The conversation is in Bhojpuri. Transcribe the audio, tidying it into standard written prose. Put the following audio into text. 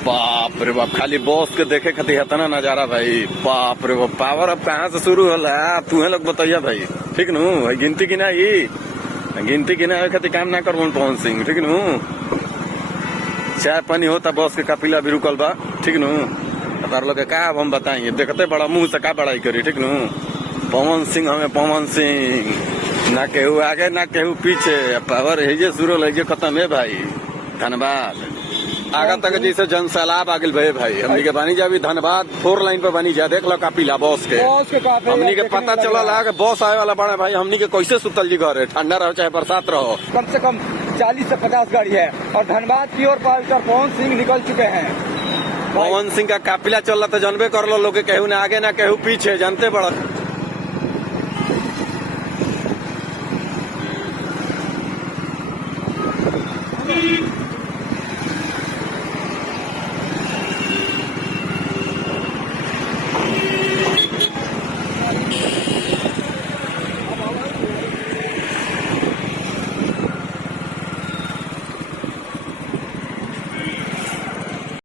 बाप रे बाप, खाली बॉस के देखे खातिर इतना नजारा भाई। बाप रे बाप, पावर अब कहाँ से शुरू होला तुम्हें लोग बताइए भाई। ठीक नु, गिनती की ना गिनती की ना खातिर काम ना करबो पवन सिंह। ठीक नु, चाय पानी होता, बॉस के काफिला भी रुकल बा। ठीक नु, तार लोग का अब हम बताएंगे, देखते बड़ा मुंह से का बड़ाई करी। ठीक नु, पवन सिंह हमें पवन सिंह, ना केहू आगे ना केहू पीछे, पावर है शुरू है खत्म है भाई। धन्यवाद। आगा तक जैसे जन सैलाब आगे भे भाई, हमनी के बानी जा भी धनबाद 4 लाइन पे बानी जा। देख लो काफिला बॉस के, हमनी के पता चला कि बॉस आए वाला बड़ा भाई। हमनी के कैसे सुतल जी घर, ठंडा रहो चाहे बरसात रहो। कम से कम 40 से 50 गाड़ी है और धनबाद की ओर पार्टर पवन सिंह निकल चुके हैं। पवन सिंह का काफिला चल रहा तो जानबे कर लो, लोग केहू ना आगे ना केहू पीछे, जानते बड़ा।